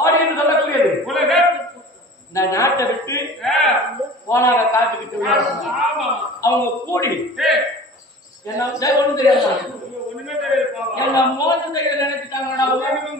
பாடின்னு சொல்லக்கூடியது உலகம் இந்த நாட்டை விட்டு போனாங்க காட்டுக்கிட்டு அவங்க கூடி என்ன ஒண்ணும் தெரியாது ஒண்ணுமே தெரியாது என்ன மோசம் செய்ய நினைச்சிட்டாங்கடா மோசம்